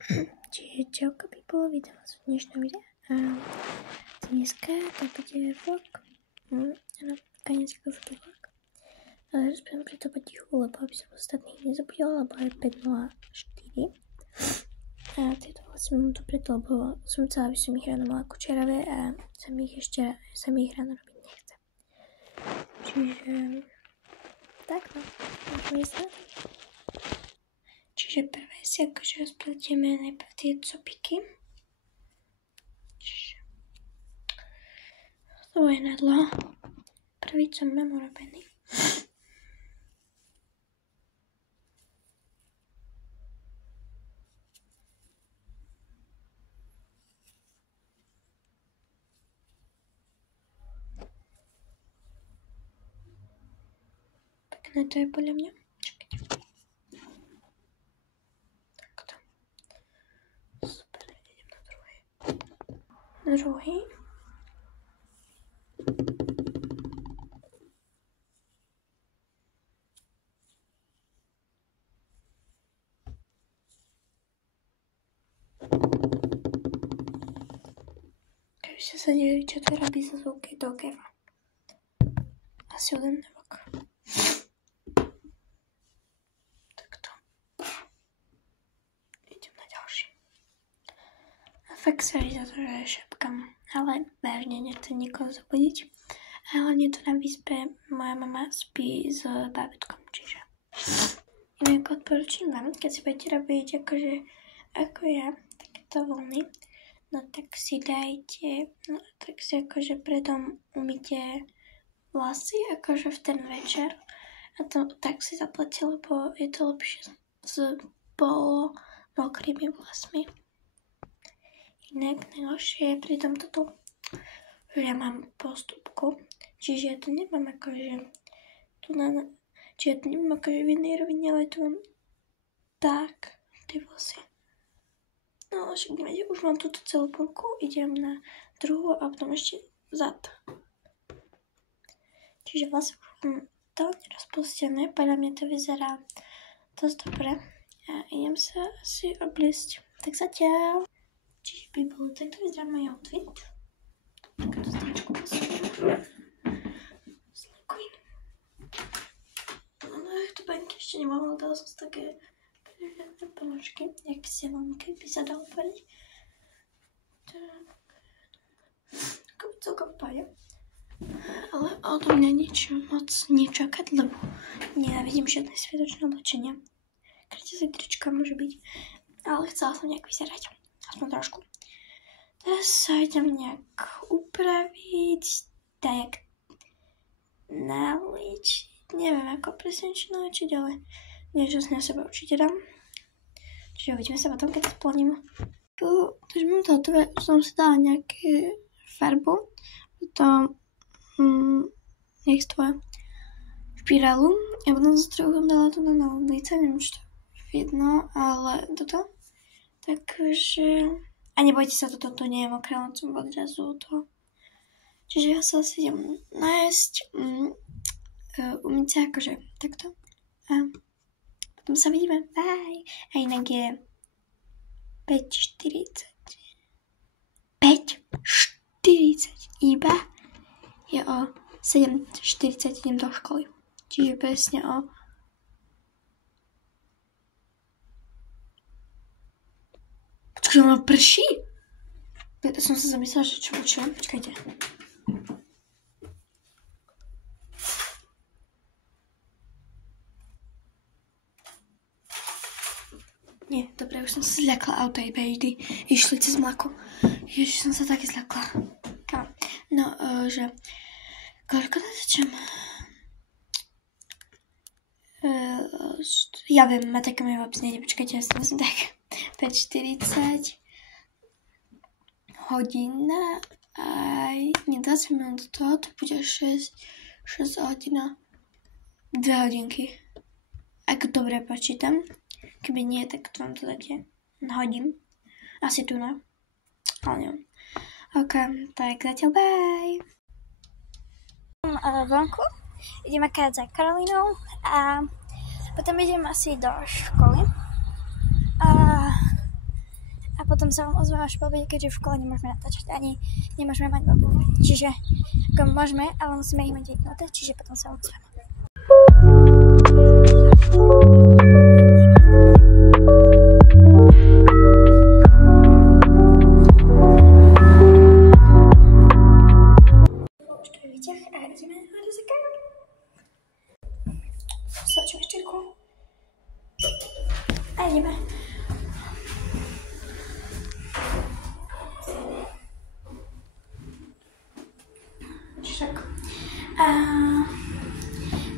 Čiže čauka people, vítam vás v dnešnom videu. Dneska to bude vlog. Áno, konečný vlog. Ale rozprávám preto potichu, lebo aby som ostatných nezabudila, lebo je 5:04. A tieto vlog som to preto, lebo som chcela, aby som ich ráno mala kučeravé a sa mi ich ráno robiť nechce. Čiže tak no, môžeme ísť na to. Čiže prvé si akože rozpletieme najprv tie copiky. Čiže to je na dlho. Prvý som mám urobený. Pekné to je podľa mňa. Čakajte. Super, idem na druhý. Keby ste sa nevili, čo to robí za zvuky do geva. Asi jeden nevok. Takto. Idem na ďalší. A fakt sorry za to, že šepkam, ale vážne nechcem nikoho zabudiť. A hlavne tu na výspe moja mama spí s bábätkom, čiže inak odporúčam vám, keď si budete robiť akože ako ja, takéto vlny, no tak si akože predom umyte vlasy, akože v ten večer a to tak si zaplatie, lebo je to lepšie s polo mokrými vlasmi. Inak najhoršie je pri tomto tu, že ja mám postupku, čiže ja to nemám akože v jednej rovine, ale tu mám tak tie vlasy. No však neviem, už mám túto celú polku, idem na druhú a potom ešte zad. Čiže vlasy už mám toľne rozpustené, podľa mňa to vyzerá dosť dobre a idem sa si obliecť. Tak zatiaľ. Čiže by bolo, tak to vyzerá môj outfit. Takáto stričku posúvam. Slikujem. No to banky ešte nemám, ale dala som si také ponožky, jak silonky by sa dalo povedať. Tak, celkom pája. Ale odo mňa nič moc nečakať, lebo nenávidím žiadne sviatočné oblečenia. Krytie si trička môže byť, ale chcela som nejak vyzerať. Aspoň trošku. Teraz sa idem nejak upraviť, tak naličiť, neviem ako presne či naličiť, ale niečo si na seba určite dám. Čiže uvidíme sa potom, keď splním. Takže mám to hotové, som si dala nejaké farbu, potom špirálu. Ja potom za trochu dala to na oblice, neviem, či to vidno, ale toto. Takže a nebojte sa, toto tu nie je mokré, len som odrazu to. Čiže ja sa asi idem nájsť, umyť sa akože takto. A potom sa vidíme. Bye. A inak je 5:40. 5:40 iba. Je o 7:40 idem do školy. Čiže presne o Počkaj, ono prší? Ja som sa zamyslela, že čo počujem. Počkajte. Nie, dobre, už som sa zľakla auta, iba išli cez mlako. Ježiš, som sa taky zľakla. No, že koľko to začnem? Ja viem, matika mi vôbec nejde, počkajte, ja som tak 5:40 hodina aj nie 20 minút do toho, to bude 6 hodina 2 hodinky. Ak dobre počítam, keby nie, tak to vám to dáte. Hodím. Asi tu, no. Ale neviem. Ok, tak zatiaľ bye. Vonku. Idem akorát za Karolínou a potom idem asi do školy. potom sa vám ozvem až po obede, keďže v škole nemôžeme natáčať, ani nemôžeme mať mobil. Čiže ako môžeme, ale musíme ich mať jednoté, čiže potom sa vám ozvem. Už to je výťah a ideme na rizika. Stlačíme štyrku. A ideme. Však.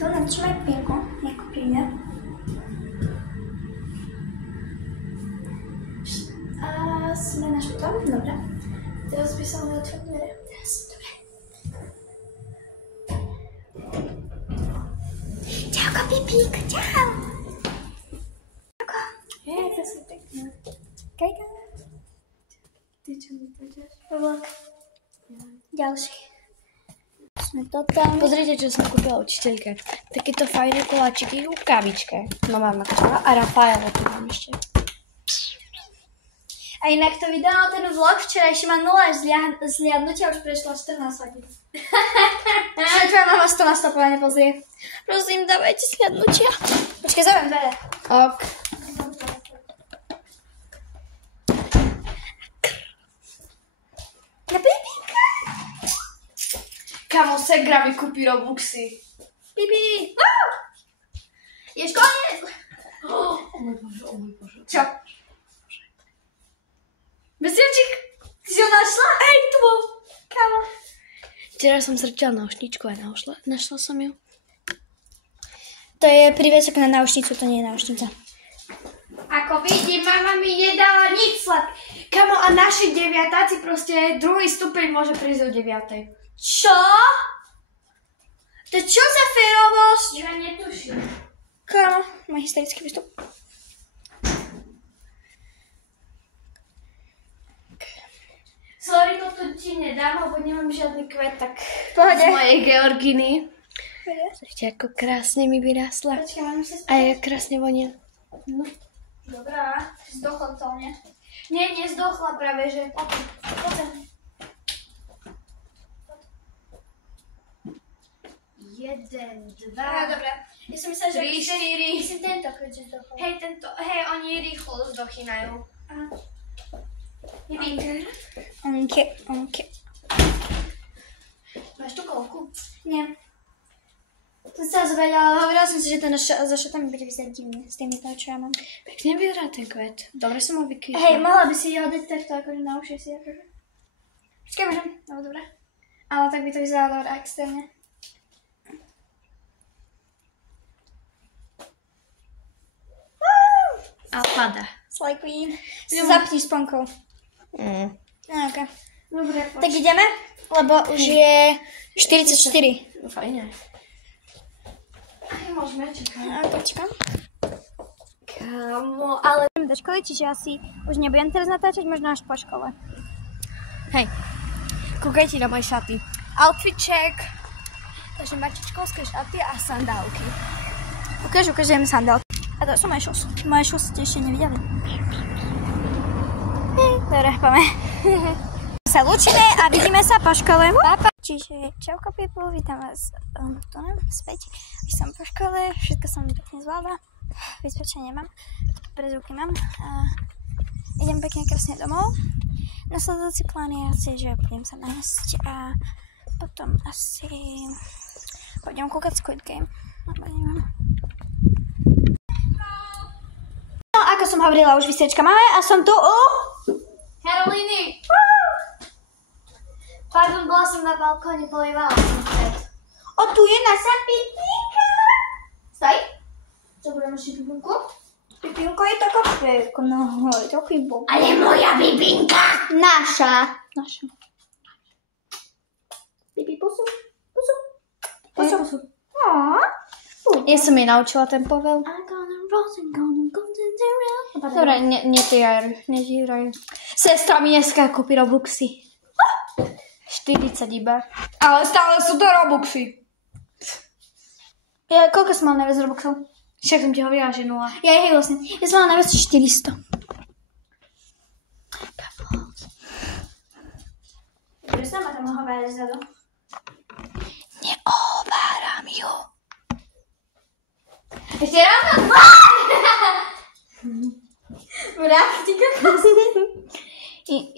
Tu natočíme pírku, ako príde. A sme našli to. Dobre. Teraz by som mala otvoriť dvere. Teraz, dobre. Čauko, Pipík, čau. Čauko. Hej, to sú pekné. Kajka. Ty čo mi točíš? Vlog. Ďalší. Sme totálne. Pozrite, čo som kúpila učiteľke. Takéto fajné koláčiky v kávičke. Mama makačka a Rafaela tu mám ešte. A inak to video, ten vlog včerajší má 0 zliadnutia, už prešlo 14 hodín. Čo tvoja mama to nastopovane pozrie? Prosím, dávajte zliadnutia. Počkej, zaviem dvere. Ok. Na Pipíka. Kamo, Segra mi kúpi Robuxy. Pipi. Ješ koniec. Oh môj bože. Čo? Bezriečík, ty si ho našla? Hej, tu bol. Kamo. Včera som srčala náušničku a našla som ju. To je prívesok na náušnicu, to nie je náušnica. Ako vidím, mama mi nedala nič sladké. Kamo, a naši deviatáci proste druhý stupeň môže prísť o 9. Čo? To je čo za férovosť? Ja netuším. Kamo, môj hysterický výstup. Sorry, to tu ti nedám, lebo nemám žiadny kvet, tak Pohode. z mojej Georginy. Viete, ako krásne mi vyrásla. Počkaj, mám sa A spať. je krásne vonia. No. Dobrá, zdochla to, nie? Nie, nezdochla práve, že... Poďme. 1, 2, Dobre. Ja som myslela, že... 3, 4. Myslím tento kľúč zdochol. Hej, oni rýchlo zdochýnajú. Onke. Máš tú kolku? Nie. To sa zvedel, ale hovorila som si, že ten so šatami bude vyzerať divne s týmito, čo ja mám. Pekne vyzerá ten kvet. Dobre som ho vykvitla. Hej, mohla by si ho dať takto akože na uši si akože. Počkaj, môžem? No, dobre. Ale tak by to vyzeralo dobré externe. A pada. Slay queen. Zapni sponkou. No, okay. Dobre, Tak ideme, lebo už je 44. Fajne. Aj, môžeme čakať. Počkám. Kamo, ale... Idem do školy, čiže asi už nebudem teraz natáčať, možno až po škole. Hej, kúkajte na moje šaty. Outfit check. Takže máte školské šaty a sandálky. Ukážem sandálky. A to sú moje šosy. Moje šosy ste ešte nevideli. Dobre, poďme. Sa lúčime a vidíme sa po škole. Papa. Čiže čauko people, vítam vás späť. Už som po škole, všetko som pekne zvládla. Vyspečenie mám, prezvuky mám. Idem pekne krásne domov. Nasledujúci plán je asi, že budem sa nájsť a potom asi pôjdem kúkať Squid Game. No, ako som hovorila, už vysiečka máme a som tu u... Karolíny! Pardon, bola som na balkóne, polievala som pred. O, tu je naša Pipinka! Stoj. Čo budeme ešte Pipinku? Pipinko je taká pekná, je taký bok. Ale moja Pipinka! Naša. Pipi, pusu. Ja som jej naučila ten povel. Dobre, netýraj. Sestra mi dneska kúpi Robuxy. 40 iba. Ale stále sú to Robuxy. Ja, koľko som mal najviac Robuxov? Však som ti hovorila, že 0. Ja, hej, vlastne. Ja som mal najviac 400. tam hovárať zadu. Neováram ju. Ešte raz na dva!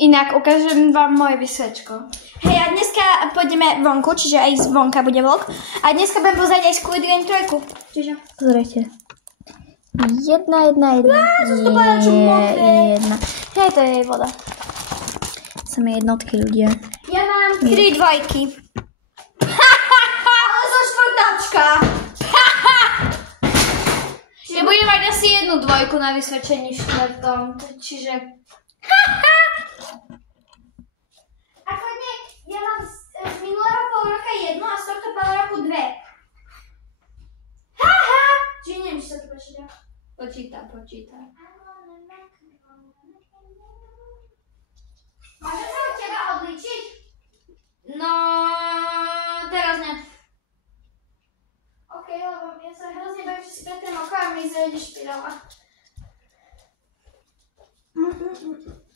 Inak ukážem vám moje vysvečko. Hej, a dneska pôjdeme vonku, čiže aj zvonka bude vlog. A dneska budem pozrieť aj Squid Game 3. Čiže... Pozrite. Jedna. Hej, to je jej voda. Samé jednotky ľudia. Ja mám 3 dvojky. Ale zo štvrtačka. Čiže budem mať asi 1 dvojku na vysvedčení v štvrtom. Čiže... Ako nie, ja mám z minulého pol roka 1 a z tohto pol roku 2. Čiže neviem, či sa to počíta. Počíta. Môžem sa od teba odličiť? No, teraz ne. OK, lebo ja sa hrozne bavím, že si pretriem oko a mi zajde špirála.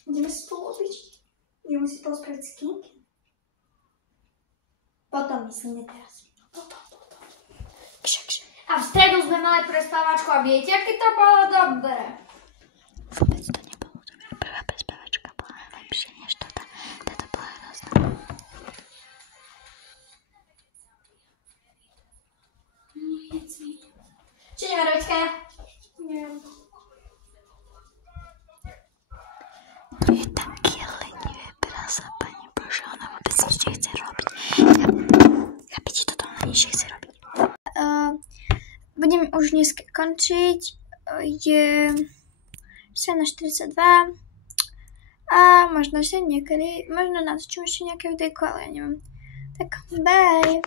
Ideme spolu odličiť? Ideme si posprať skink? Potom myslíme teraz. Potom. A v stredu sme mali prespávačku a viete, aké to bolo dobré? Vôbec to nebolo dobré. Prvá prespávačka bola lepšia než táto. Táto bola hrozná. Čo ideme robiť, Kaja? Neviem. Je taký lenivé prasa, pani Bože, ona vôbec nič nechce robiť. Chápete, toto ona nič nechce robiť. Budem už dneska končiť. Je 7:42 a možno, že niekedy, možno natočím ešte nejaké videjko, ale ja neviem. Tak, bye!